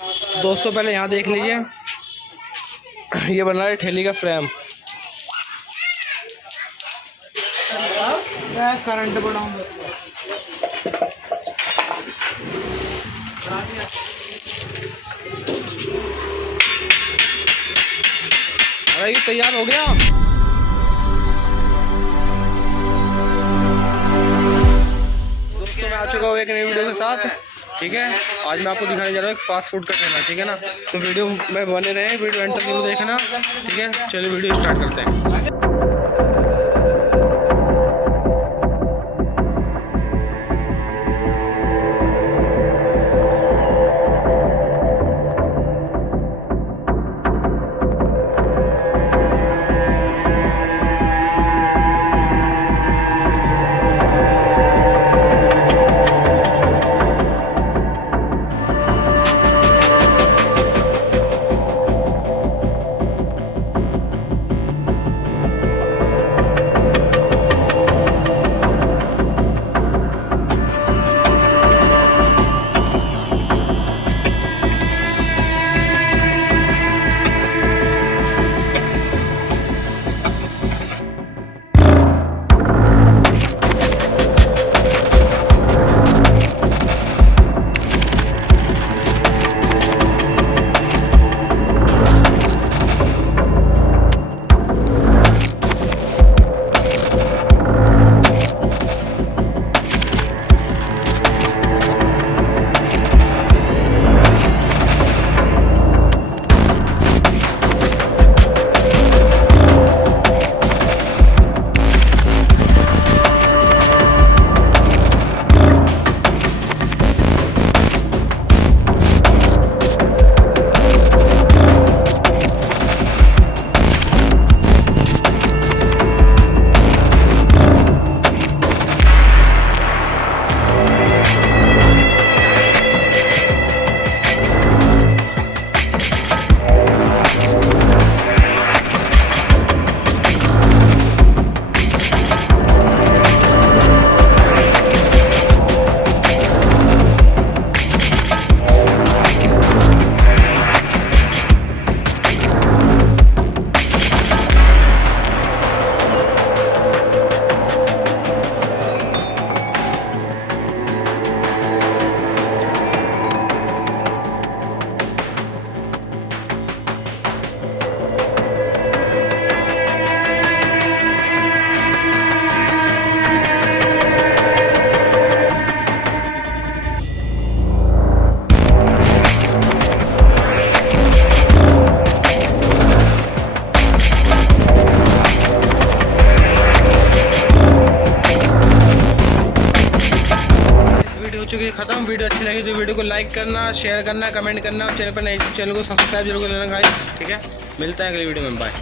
दोस्तों पहले यहाँ देख लीजिए, ये बन रहा है ठेली का फ्रेम। करंट बढ़ाऊंगा। अरे ये तैयार हो गया। दोस्तों मैं आ चुका हूँ एक नई वीडियो के साथ। ठीक है, आज मैं आपको दिखाने जा रहा हूँ एक फास्ट फूड का ठेला। ठीक है ना, तो वीडियो में बने रहे, वीडियो एंड तक जरूर देखना। ठीक है, चलिए वीडियो स्टार्ट करते हैं। खत्म। वीडियो अच्छी लगी तो वीडियो को लाइक करना, शेयर करना, कमेंट करना और चैनल पर नए चैनल को सब्सक्राइब जरूर कर लेना भाई। ठीक है, मिलता है अगली वीडियो में, बाय।